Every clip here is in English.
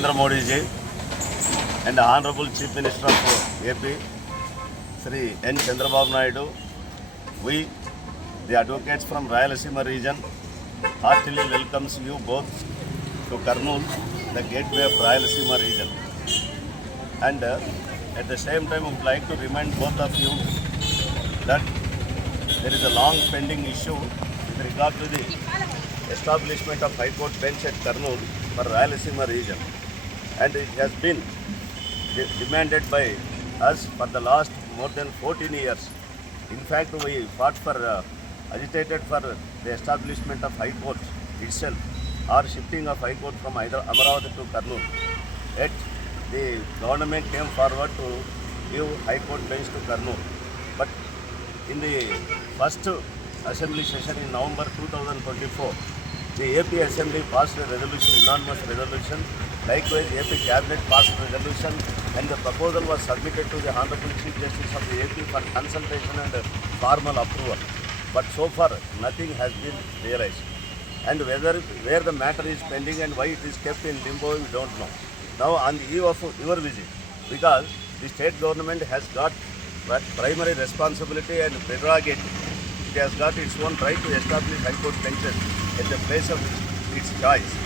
Narendra Modi ji and the Honorable Chief Minister of AP, Sri N. Chandrababu Naidu, we, the advocates from Rayalaseema region, heartily welcomes you both to Kurnool, the gateway of Rayalaseema region. And at the same time, I would like to remind both of you that there is a long pending issue with regard to the establishment of High Court bench at Kurnool for Rayalaseema region. And it has been demanded by us for the last more than 14 years. In fact, we fought for, agitated for the establishment of High Court itself or shifting of High Court from either Amaravati to Kurnool. Yet the government came forward to give High Court bench to Kurnool. But in the first assembly session in November 2024, the AP Assembly passed a resolution, unanimous resolution. Likewise, AP Cabinet passed a resolution, and the proposal was submitted to the Honorable Chief Justice of the AP for consultation and formal approval. But so far, nothing has been realized. And where the matter is pending and why it is kept in limbo, we don't know. Now, on the eve of your visit, because the state government has got primary responsibility and prerogative, it has got its own right to establish High Court benches at the place of its choice.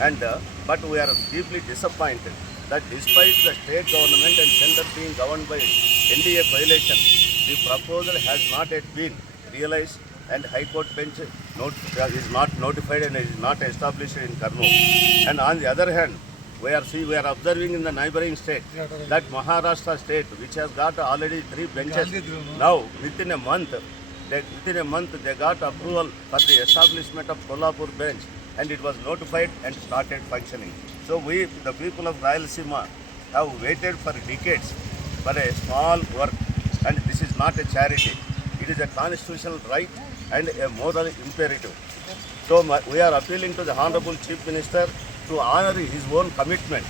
And but we are deeply disappointed that despite the state government and center being governed by NDA coalition, the proposal has not yet been realized and High Court bench is not notified and is not established in Kurnool. And on the other hand, we are observing in the neighboring state that Maharashtra state, which has got already 3 benches, now within a month they got approval for the establishment of Kolhapur bench, and it was notified and started functioning. So we, the people of Rayalaseema, have waited for decades for a small work, and this is not a charity. It is a constitutional right and a moral imperative. So we are appealing to the Honorable Chief Minister to honor his own commitment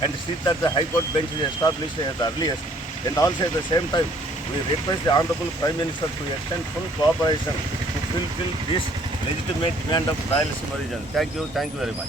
and see that the High Court bench is established at the earliest. And also at the same time, we request the Honorable Prime Minister to extend full cooperation to fulfill this legitimate demand of Rayalaseema region. Thank you very much.